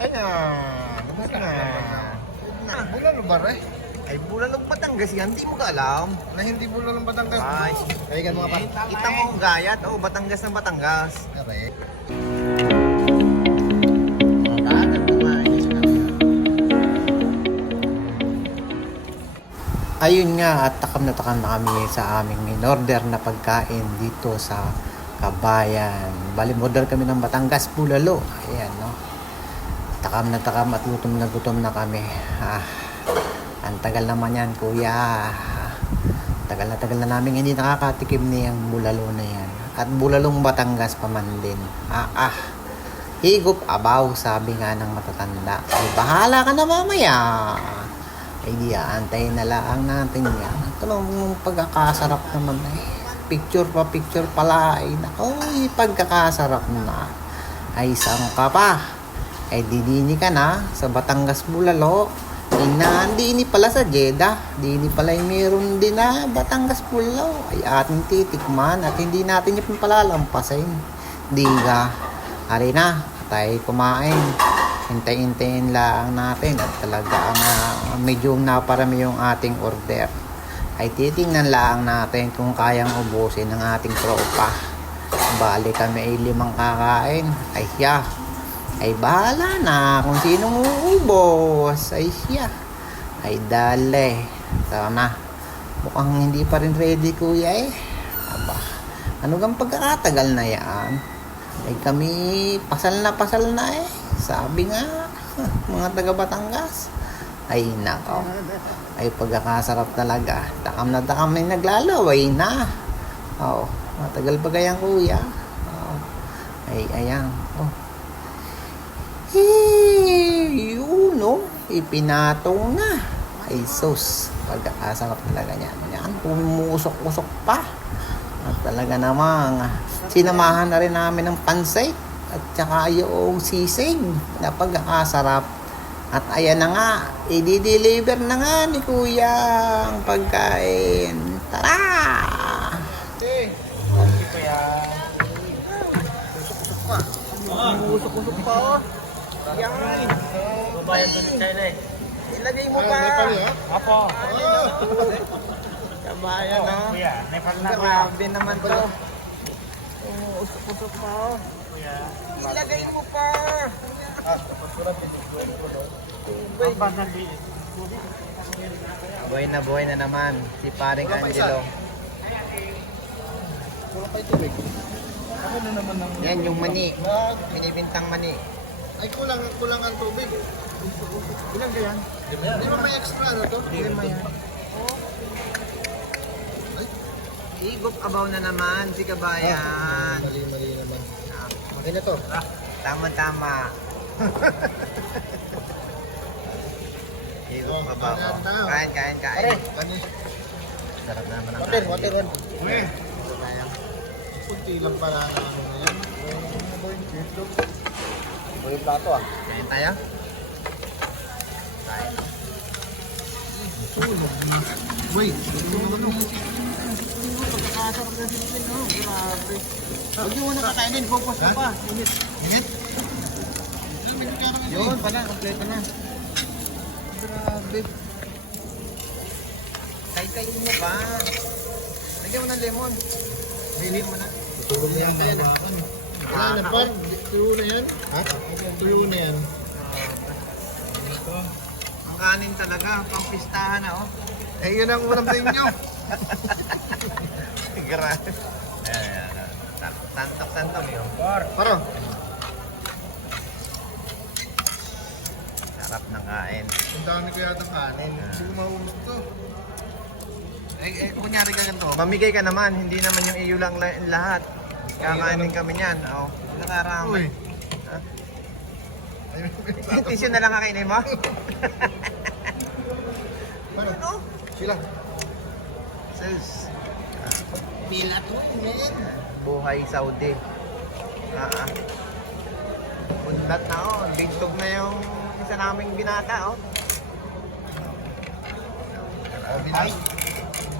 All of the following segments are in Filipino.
Ayan. Tapos na. Bulalo ba rin? Ay, Bulalong Batangas yan. Hindi mo ka alam. Na hindi bulalo ng Batangas. Ay, Kaigan mga pa. kita mo ang gayat. Oh, Batangas ng Batangas. Correct. Ayun nga, at takam na kami sa aming in-order na pagkain dito sa Kabayan. Bali, order kami ng Batangas Bulalo. Ayan, no? Takam na gutom na kami. Ang tagal naman yan, kuya. Tagal na namin hindi nakakatikim niyang bulalo na yan. At bulalong Batangas pa man din. Higop abaw, sabi nga ng matatanda. Ay, bahala ka na mamaya. Ay, di aantayin na lang natin yan. Ito lang pagkakasarap naman eh. Picture pala. Ay, nakoy, pagkakasarap na. Ay, saan ka pa? Ay, didini ka na sa Batangas Bulalo. Ay, dini pala sa Jeddah. Dini pala yung meron din na Batangas Bulalo. Ay, ating titikman at hindi natin yung palalampasin. Di ka. Hari na, tayo kumain. Hintay-hintayin lang natin at talaga medyo naparami yung ating order. Ay titingnan lang natin kung kayang ubusin ng ating tropa. Bali kami ay 5 kakain. Ay siya. Ay bahala na kung sinong uubos. Ay siya. Ay dale. Sana. Mukhang hindi pa rin ready kuya eh. Aba. Ano gang pagkakatagal na yan? Ay kami pasal na eh. Sabi nga, mga taga Batangas. Ay nako. Ay pagkakasarap talaga. Takam na naglalaway na. Oh, matagal pa kayang kuya. Oh. Ay ayan. Oh. Yun no. Ipinatong na. Ay sus. Pagkakasarap talaga niyan. Yan, pumusok-usok pa. At talaga namang sinamahan na rin namin ng pansay at saka yung sisig na pagkakasarap. At ayan na nga, i-deliver na nga ni kuya ang pagkain. Tara! Okay. Okay pa yan. Usok-usok pa oh. Yan. Babayan doon kayo na eh. Ilagay mo pa. May pali ha? Apo. Kabayan no? Kuya, nepal na kuya. Grabe naman to. Usok-usok pa oh. Ilagay mo pa. Buhay na naman si paring Angelo. Wala pa tubig. Ako na naman ng... Yan yung mani. Binibintang mani. Ay, kulang ang tubig. Ilan ka yan? Di ba may extra na to? Lima yan. Higop abaw na naman si Kabayan. Mali naman. Okay na to. Tama. Higop abaw. Kain. Ano? Sarap naman ang Water. Uy. Kunti lang pala na ano na yan. Uy, plato ah. Kain tayo? Kain. Tulog. Wait. Pagkakasarap na sila, no? Grabe. Huwag yung muna kakainin, focus ka pa. Init? Yun pala, kompleto na. Grabe. Kain mo pa. Lagyan mo ng lemon. Init mo na. Tulog na yan. Wala na pa. Tuyo na yan. Ha? Tuyo na yan. Ang kanin talaga, pang pistahan na oh. Eh, yun ang ulam sa inyo. Grabe. Tantok yun. Paro. Sarap ng kain. Ang dami ko yata kanin. Hindi ko maubos to. Kunyari ka ganito, mamigay ka naman, hindi naman yung iyo lang lahat. Kakainin kami niyan. Oh, nakarami. Uy. Yung tissue na lang kakainin mo? Ano? Sila. Sus. Pila to. Buhay Saudi. Bundat na oh, bigtog na yung isa naming binata oh. Ay.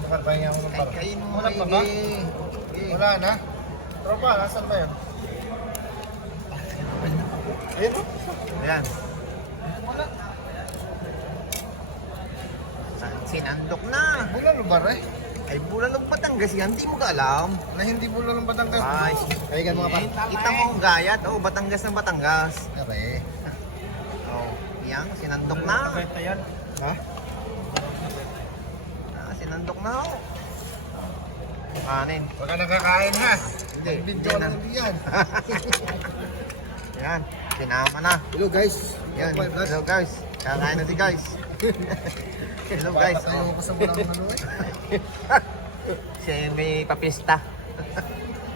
Nakapahinga ako ng paro. Kain mo. Wala pa ba? Wala na. Tropa, nasan ba yan? Ayun. Ayan. Wala. Sinandok na. Bulalo ba rin? Ay, Bulalong Batangas yan. Hindi mo ka alam. Na hindi bulalo ng Batangas. Ay, Kaigan mga eh, kita mo ang gayat. Oh, Batangas ng Batangas. Are. Oh, yan. Sinandok na. Ha? Sinandok na oh. Kanin. Huwag ka nakakain ha. Hindi. Video lang hindi yan. Yan. Sinama na. Hello guys. Yan. Hello guys. Kakain na si guys. Hello guys. Tayo ko sa bulang ano eh. Siya may papista.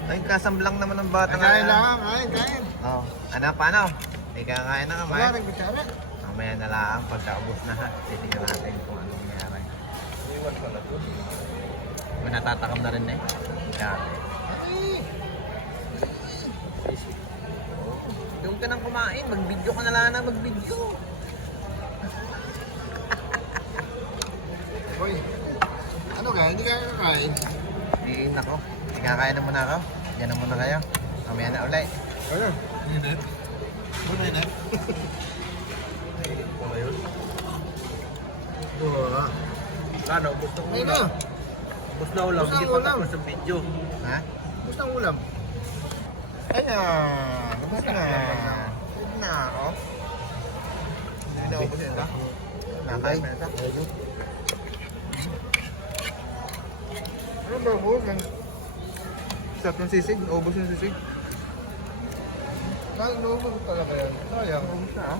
Ay, kasamblang naman ng bata. Kain lang, kain. Oh, ano, paano? May kakain na Wala kamay. rin bitsara. Mamaya na lang, pagkaubos na ha. Titignan natin kung anong nangyari. May natatakam na rin eh. Yan. Yung ka nang kumain, mag-video ka na lang na mag-video. Hoy. Ano ka? Hindi ka kakain. Di, nako. Kakain na muna ako. Diyan na muna kayo. Mamaya na ulit. Ano? Minute. Minute. Ano yun? Wala. Ano, gusto ko Ayun na. Gusto na ulam, Gusto hindi ang pa ulam. tapos ang video. Ha? Gusto ang ulam. Ayan, tapos na. Pwede na ako. Hindi na ubos ito. Nakain pa ito. Ano ba po? Sarap ng sisig, ubos yung sisig. Nakakalobo talaga yan. Sayang. Ubos na ah.